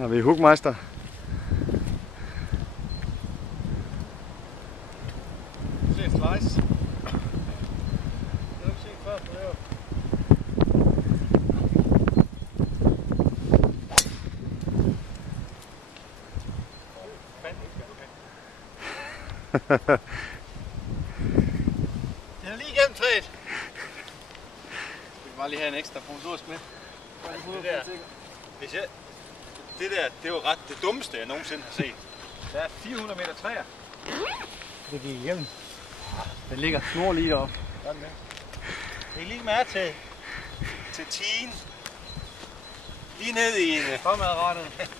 Har vi Hookmeister. Se et slice. Det har du set før på det her. Den er lige igennem træet. Vi kan bare lige have en ekstra provisorisk med. Det var ret det dummeste, jeg nogensinde har set. Der er 400 meter træer. Det gik igennem. Den ligger snor lige deroppe. Sådan der. Det er lige med til tien. Lige ned i en fremadrettet.